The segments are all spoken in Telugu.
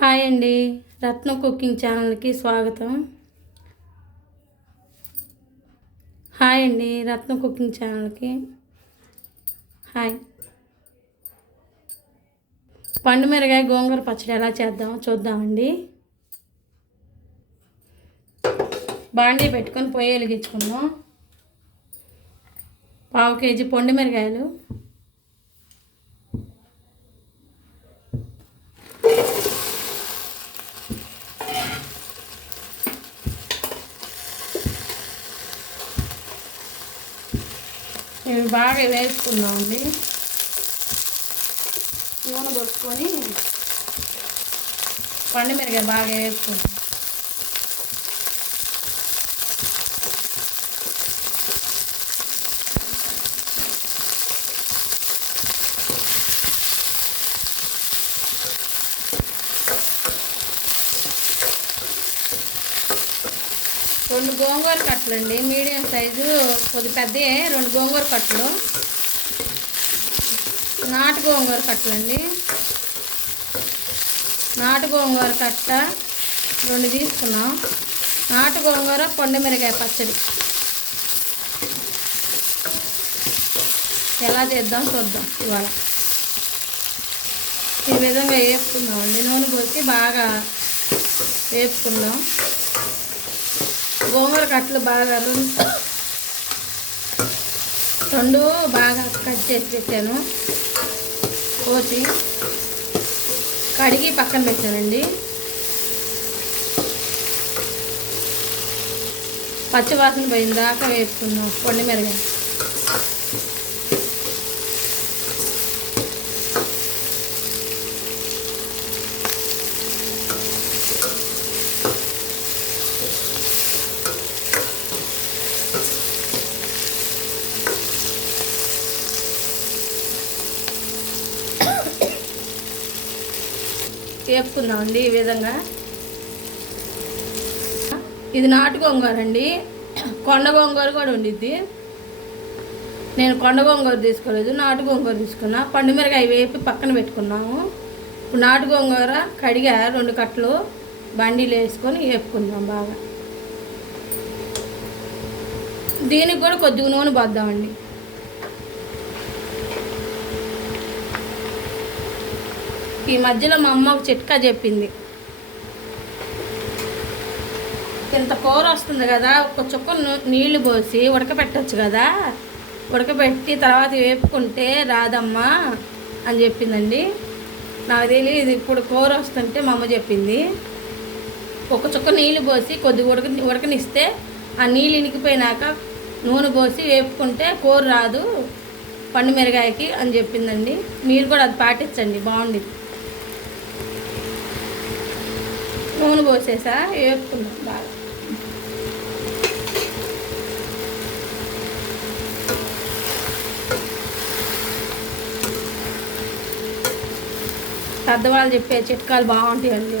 హాయ్ అండి, రత్నం కుకింగ్ ఛానల్కి స్వాగతం. హాయ్ అండి, రత్నం కుకింగ్ ఛానల్కి హాయ్. పండు మిరగాయ గోంగూర పచ్చడి ఎలా చేద్దాం చూద్దామండి. బాండీ పెట్టుకొని పొయ్యి వెలిగించుకుందాం. 1/2 కేజీ పండు మిరగాయలు, ఇవి బాగా వేసుకుందామండి. నూనె పోసుకొని పండు మిరగాయ బాగా వేసుకుందాం. రెండు గోంగూర కట్టలు అండి, మీడియం సైజు, కొద్ది పెద్దవి 2 గోంగూర కట్టలు. నాటు గోంగూర కట్టలు అండి, నాటు గోంగూర కట్ట 2 తీసుకున్నాం. నాటు గోంగూర పండు మిరగాయ పచ్చడి ఎలా చేద్దాం చూద్దాం. ఇవాళ ఈ విధంగా వేపుకుందామండి. నూనె పోసి బాగా వేపుకుందాం. గోంగూర కట్టలు బాగా రెండు బాగా కట్ చేసి పెట్టాను. కోసి కడిగి పక్కన పెట్టానండి. పచ్చివాసన పోయిన దాకా వేపుకుందాం పండు మిరగాయ. వేపుకుందామండి ఈ విధంగా. ఇది నాటు గోంగూర అండి, కొండ గోంగూర కూడా ఉండిద్ది. నేను కొండ గోంగూర తీసుకోలేదు, నాటు గోంగూర తీసుకున్నా. పండు మిరగాయ వేపి పక్కన పెట్టుకున్నాము. ఇప్పుడు నాటు గోంగూర కడిగా 2 కట్టలు బండిలో వేసుకొని వేపుకుందాం బాగా. దీనికి కూడా కొద్దిగా నూనె పోద్దామండి. ఈ మధ్యలో మా అమ్మ ఒక చిట్కా చెప్పింది. ఇంత కూర వస్తుంది కదా, ఒక చుక్క నీళ్లు పోసి ఉడకపెట్టచ్చు కదా, ఉడకబెట్టి తర్వాత వేపుకుంటే రాదమ్మా అని చెప్పిందండి. నాకు తెలియదు, ఇప్పుడు కూర వస్తుంటే మా అమ్మ చెప్పింది. ఒక చుక్క నీళ్లు పోసి కొద్దిగా ఉడకనిస్తే ఆ నీళ్ళు ఇనికిపోయినాక నూనె పోసి వేపుకుంటే కూర రాదు పండు మిరగాయకి అని చెప్పిందండి. మీరు కూడా అది పాటించండి, బాగుంది. నూనె పోసేసా వేపుకుందాం బాగా. పెద్దవాళ్ళు చెప్పే చిట్కాలు బాగుంటాయండి.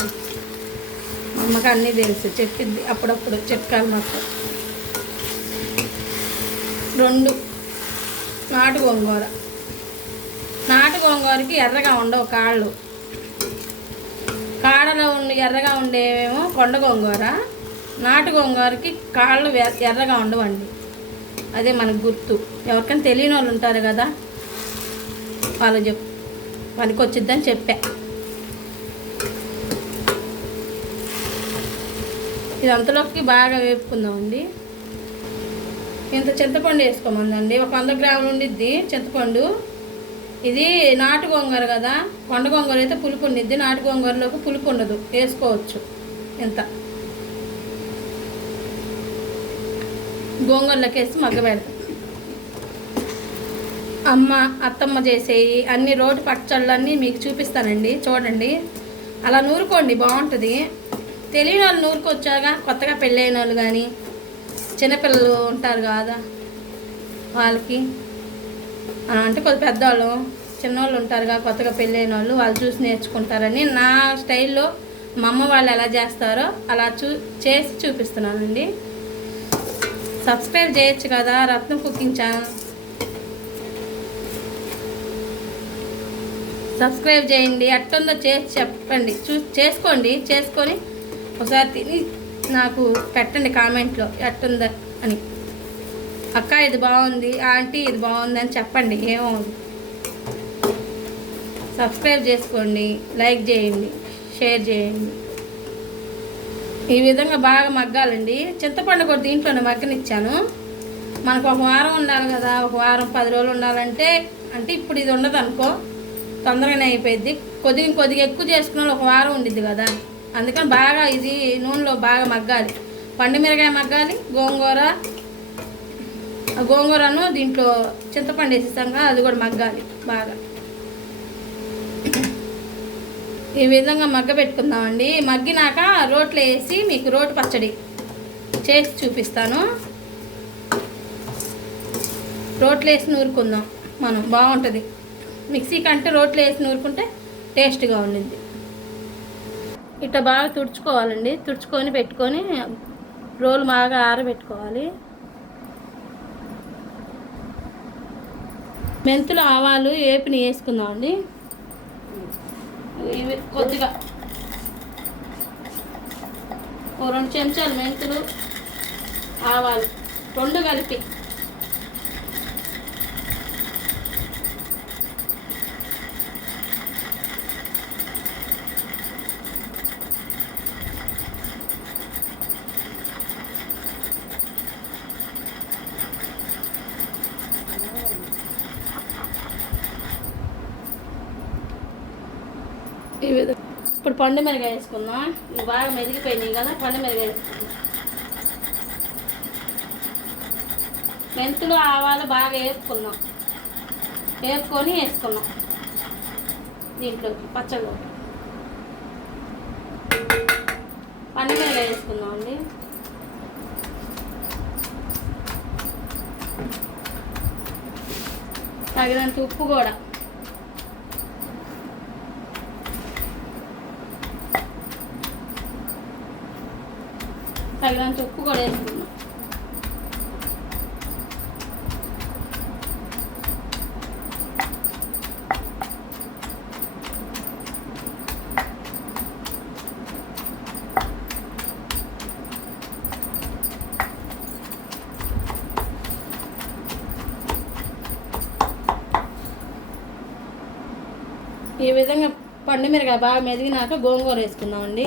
మా అమ్మకి అన్నీ తెలుసు, చెప్పింది అప్పుడప్పుడు చిట్కాలు మాకు. 2 నాటు గోంగూర. నాటు గోంగూరకి ఎర్రగా ఉండవు కాళ్ళు, కాడలో ఎర్రగా ఉండేవేమో కొండ గోంగూర. నాటు గోంగూరకి కాళ్ళు ఎర్రగా ఉండవండి, అదే మనకు గుర్తు. ఎవరికైనా తెలియని వాళ్ళు ఉంటారు కదా, వాళ్ళు పనికి వచ్చిద్దని చెప్పా. ఇది అంతలోకి బాగా వేపుకుందామండి. ఇంత చింతపండు వేసుకోమందండి, ఒక 100 గ్రాములు ఉండిద్ది చింతపండు. ఇది నాటు గోంగూర కదా, కొండ గోంగూర అయితే పులుపు ఉండిద్ది, నాటు గోంగూరలోకి పులుపు ఉండదు, వేసుకోవచ్చు. ఇంత గోంగూరలోకి వేసి మగ్గబెడతాం. అత్తమ్మ చేసేవి అన్ని రోటి పచ్చళ్ళన్నీ మీకు చూపిస్తానండి, చూడండి. అలా నూరుకోండి, బాగుంటుంది. తెలియని వాళ్ళు నూరుకొచ్చాగా, కొత్తగా పెళ్ళైన వాళ్ళు కానీ చిన్నపిల్లలు ఉంటారు కదా వాళ్ళకి, అంటే కొద్ది పెద్దవాళ్ళు చిన్నవాళ్ళు ఉంటారుగా కొత్తగా పెళ్ళైన వాళ్ళు, వాళ్ళు చూసి నేర్చుకుంటారని నా స్టైల్లో మా అమ్మ వాళ్ళు ఎలా చేస్తారో అలా చేసి చూపిస్తున్నానండి. సబ్స్క్రైబ్ చేయొచ్చు కదా రత్నం కుకింగ్ ఛానల్. సబ్స్క్రైబ్ చేయండి. ఎట్టుందో చేసి చెప్పండి, చేసుకొని ఒకసారి తిని నాకు పెట్టండి కామెంట్లో ఎట్టుందో అని. అక్క ఇది బాగుంది, ఆంటీ ఇది బాగుంది అని చెప్పండి. ఏమో సబ్స్క్రైబ్ చేసుకోండి, లైక్ చేయండి, షేర్ చేయండి. ఈ విధంగా బాగా మగ్గాలండి. చింతపండు కూడా దీంట్లోనే మగ్గనిచ్చాను. మనకు ఒక వారం ఉండాలి కదా, ఒక వారం 10 రోజులు ఉండాలంటే ఇప్పుడు ఇది ఉండదు అనుకో, తొందరగానే అయిపోయింది. కొద్దిగా ఎక్కువ చేసుకున్న ఒక వారం ఉండిద్ది కదా, అందుకని బాగా ఇది నూనెలో బాగా మగ్గాలి. పండుమిరకాయ మగ్గాలి, గోంగూరను దీంట్లో చింతపండు వేసేస్తాం కదా, అది కూడా మగ్గాలి బాగా. ఈ విధంగా పెట్టుకుందామండి. మగ్గినాక రోట్లో వేసి మీకు రోటి పచ్చడి చేసి చూపిస్తాను. రోట్లో వేసి నూరుకుందాం మనం, బాగుంటుంది. మిక్సీ కంటే రోట్లో వేసి నూరుకుంటే టేస్ట్గా ఉండిద్ది. ఇట్లా బాగా తుడుచుకోవాలండి. తుడుచుకొని పెట్టుకొని రోలు బాగా ఆరబెట్టుకోవాలి. మెంతులు ఆవాలు వేపిని వేసుకుందామండి. ఇవి కొద్దిగా 2 చెంచాలు మెంతులు ఆవాలు 2 కలిపి, ఇప్పుడు పండు మిరగాయ వేసుకుందాం. ఇవి బాగా మెదిగిపోయినాయి కదా, పండు మిరగాయ వేసుకుందాం. మెంతులు ఆవాలు బాగా వేపుకొని వేసుకున్నాం దీంట్లోకి. పచ్చళ్ళు పండు మిరగాయ వేసుకుందాం అండి. తగినంత ఉప్పు కూడా, వేసుకున్నాం. ఈ విధంగా పండు మిరగాయ బాగా మెదిగినాక గోంగూర వేసుకుందామండి.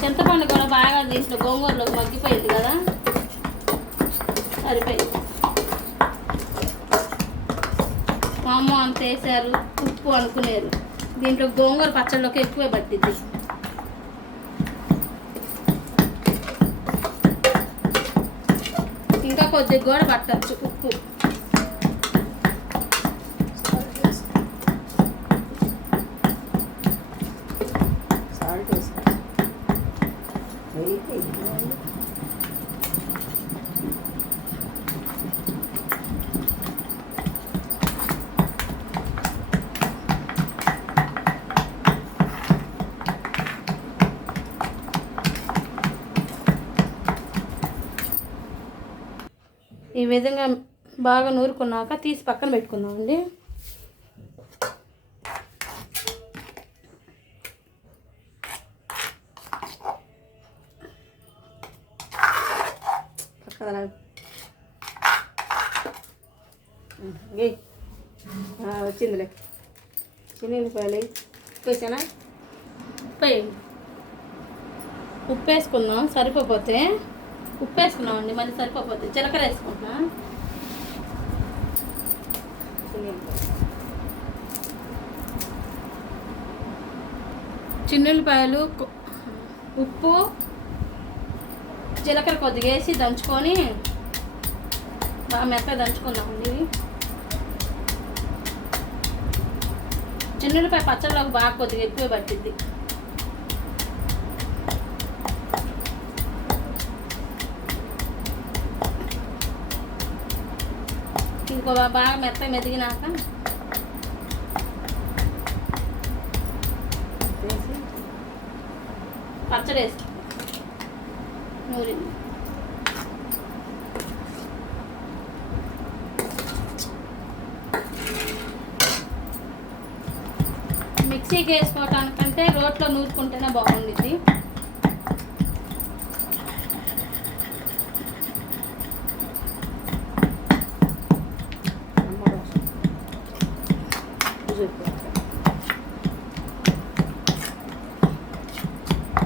చింతపండు కూడా బాగా దీంట్లో గోంగూరలోకి మగ్గిపోయింది కదా, సరిపోయింది. మా అమ్మ అంత వేసారు ఉప్పు అనుకునేరు, దీంట్లో గోంగూర పచ్చళ్ళలోకి ఎక్కువే పట్టింది. ఇంకా కొద్దిగా కూడా పట్టచ్చు ఉప్పు. ఈ విధంగా బాగా నూరుకున్నాక తీసి పక్కన పెట్టుకుందామండి. వచ్చిందిలే. చిన్నపాయలు ఉప్పేసానా? ఉప్పు వేసుకుందాం. సరిపోతే ఉప్పు వేసుకున్నామండి, మళ్ళీ సరిపోతే జీలకర్ర వేసుకుంటున్నా. చిన్నుల్లిపాయలు, ఉప్పు, జీలకర్ర కొద్దిగా వేసి దంచుకొని బాగా మెత్తగా దంచుకుందామండి. చిన్నుల్లిపాయ పచ్చళ్ళలోకి బాగా కొద్దిగా ఎక్కువ పట్టింది. ఇంకో బాగా మెత్తగా మెదిగినాక పచ్చడి వేసుకుందాం. నూరింది. మిక్సీకి వేసుకోవటానికంటే రోట్లో నూరుకుంటేనే బాగుండిద్ది.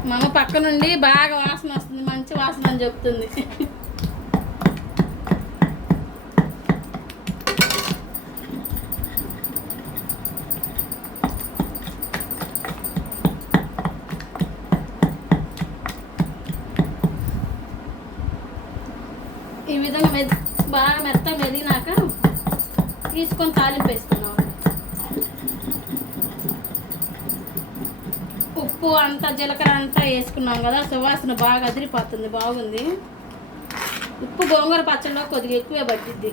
మా అమ్మ పక్క నుండి బాగా వాసన వస్తుంది, మంచి వాసన అని చెప్తుంది. ఈ విధంగా బాగా మెత్తగా మెదిగినాక తీసుకొని తాలింపు వేసుకున్నాం. ఉప్పు అంతా జీలకర్ర అంతా వేసుకున్నాం కదా, సువాసన బాగా అదిరిపోతుంది, బాగుంది. ఉప్పు గోంగూర పచ్చడిలో కొద్దిగా ఎక్కువే పట్టిద్ది.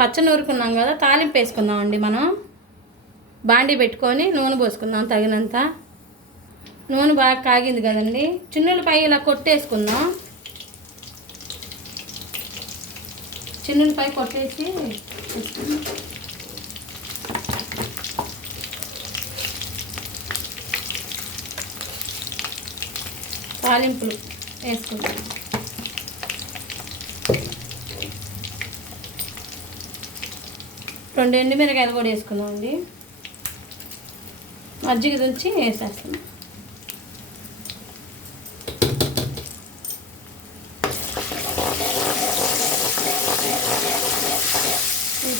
పచ్చడి నూరుకున్నాం కదా, తాలింపు వేసుకుందామండి. మనం బాండీ పెట్టుకొని నూనె పోసుకుందాం తగినంత. నూనె బాగా కాగింది కదండి, చిన్నులపై ఇలా కొట్టేసుకుందాం. చిన్నులపై కొట్టేసి తాలింపులు వేసుకుందాం. రెండు ఎండుమిరకాయలు కూడా వేసుకుందాం అండి. మజ్జిగ తుంచి వేసేస్తున్నాం.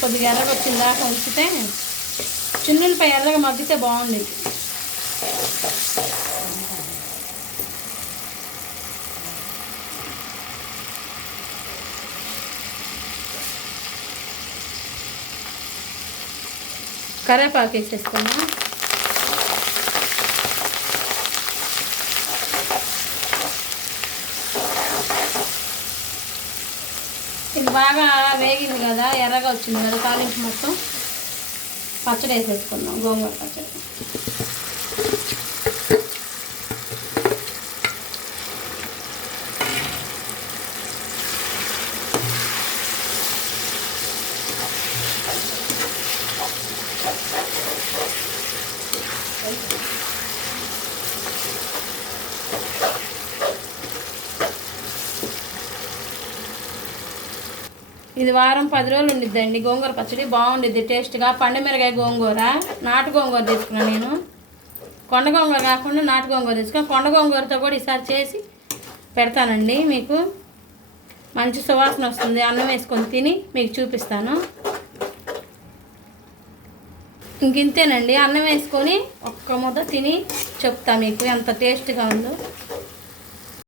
కొద్దిగా ఎర్రగా వచ్చిందాక ఉంచితే చిన్నులపై ఎర్రగా మగ్గితే బాగుండేది. కరేపాకు వేసేసుకున్నా. ఇది బాగా వేగింది కదా, ఎర్రగా వచ్చింది కదా తాలింపు మొత్తం. పచ్చడి వేసేసుకుందాం, గోంగూర పచ్చడి. ఇది వారం 10 రోజులు ఉండిద్దండి గోంగూర పచ్చడి, బాగుండిద్ది టేస్ట్గా. పండుమిరకాయ గోంగూర, నాటు గోంగూర తీసుకున్నాను నేను. కొండ గోంగూర కాకుండా నాటు గోంగూర తీసుకున్నాను. కొండ గోంగూరతో కూడా ఈసారి చేసి పెడతానండి మీకు. మంచి సువాసన వస్తుంది. అన్నం వేసుకొని తిని మీకు చూపిస్తాను. ఇంకింతేనండి, అన్నం వేసుకొని ఒక్క ముద్ద తిని చెప్తా మీకు ఎంత టేస్ట్గా ఉందో.